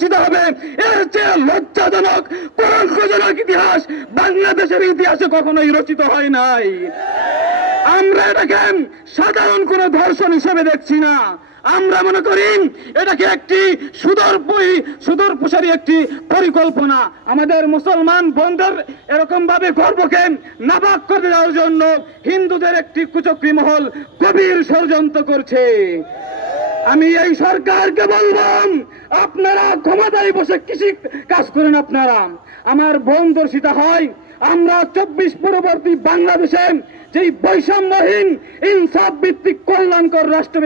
রচিত হবে, এর চেয়ে লজ্জাজনক কলঙ্কজনক ইতিহাস বাংলাদেশের ইতিহাসে কখনোই রচিত হয় নাই। আমরা এটাকে সাধারণ কোনো ধর্ষণ হিসেবে দেখছি না, আমরা মনে করি এটাকে একটি সুদূরপ্রসারী একটি পরিকল্পনা। আমাদের মুসলমান বন্ধুর এরকম ভাবে গর্বকে নাপাক করে দেওয়ার জন্য হিন্দুদের একটি কুচক্রী মহল গভীর ষড়যন্ত্র করছে। আমি এই সরকারকে বললাম, আপনারা ক্ষমতায় বসে কৃষি কাজ করেন। আপনারা আমার বন্ধুর্ষিতা হয়, আমরা 24 পরবর্তী বাংলাদেশে যেই বৈষম্যহীন ইনসাফ ভিত্তিক কল্যাণকর রাষ্ট্র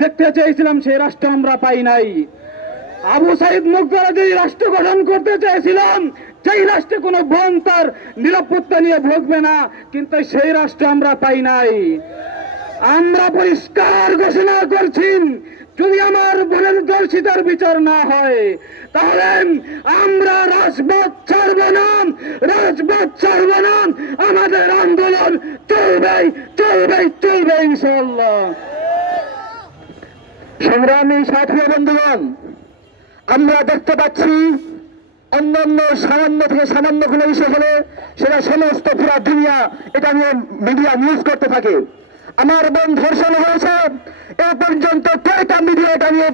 দেখতে চেয়েছিলাম, সেই রাষ্ট্র আমরা পাই নাই। আবু সাইদ মুগ্ধরা যেই রাষ্ট্র গঠন করতে চেয়েছিলাম, সেই রাষ্ট্রে কোনো বোন তার নিরাপত্তা নিয়ে ভোগবে না, কিন্তু সেই রাষ্ট্র আমরা পাই নাই। আমরা পরিষ্কার ঘোষণা করছি, যদি আমার বোনের দর্শিতার বিচার না হয় তাহলে আমরা রাজপথ ছাড়ব না, রাজপথ ছাড়ব না। আমাদের আন্দোলন চলবে চলবে চলবে ইনশাআল্লাহ। সংগ্রামী সাথী বন্ধুগণ, আমরা দেখতে পাচ্ছি অন্যান্য সামান্য থেকে সামান্য কোনো বিষয় হলে সেটা সমস্ত পুরা দুনিয়া এটা নিয়ে মিডিয়া নিউজ করতে থাকে। আমার বোন ধর্ষণ হয়েছে, এ পর্যন্ত কয়টা মিডিয়া এটা নিয়ে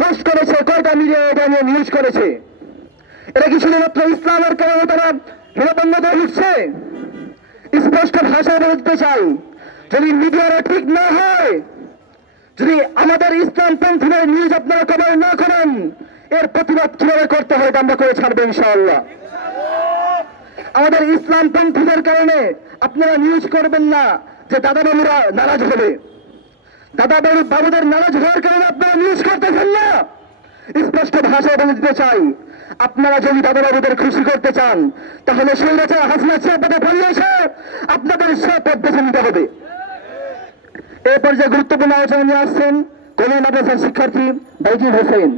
পোস্ট করেছে, কয়টা মিডিয়া এটা নিয়ে নিউজ করেছে? এটা কি শুধুমাত্র ইসলামের কারণে তারা হীনবন্যতা উঠছে? স্পষ্ট ভাষায় বলতে চাই, যদি মিডিয়ারা ঠিক না হয়, যদি আমাদের ইসলামপন্থীদের নিউজ আপনারা কভার না করেন, এর প্রতিবাদ কিভাবে করতে হয় আমরা করে ছাড়বো ইনশাআল্লাহ। আমাদের ইসলামপন্থীদের কারণে আপনারা নিউজ করবেন না যে দাদা বাবুরা নারাজ হবে, দাদা বাবুদের নারাজ হওয়ার কারণে আপনারা নিউজ করতেছেন না। স্পষ্ট ভাষায় বলে দিতে চাই, আপনারা যদি দাদা বাবুদের খুশি করতে চান তাহলে স্বৈরাচার হাসিনা চেপে পালিয়েছে, আপনাদের সব পথ বেছে নিতে হবে। এ পর্যায়ে গুরুত্বপূর্ণ আলোচনা নিয়ে আসছেন কলেজ মাদ্রাসার শিক্ষার্থী বাইজিদ হোসেন।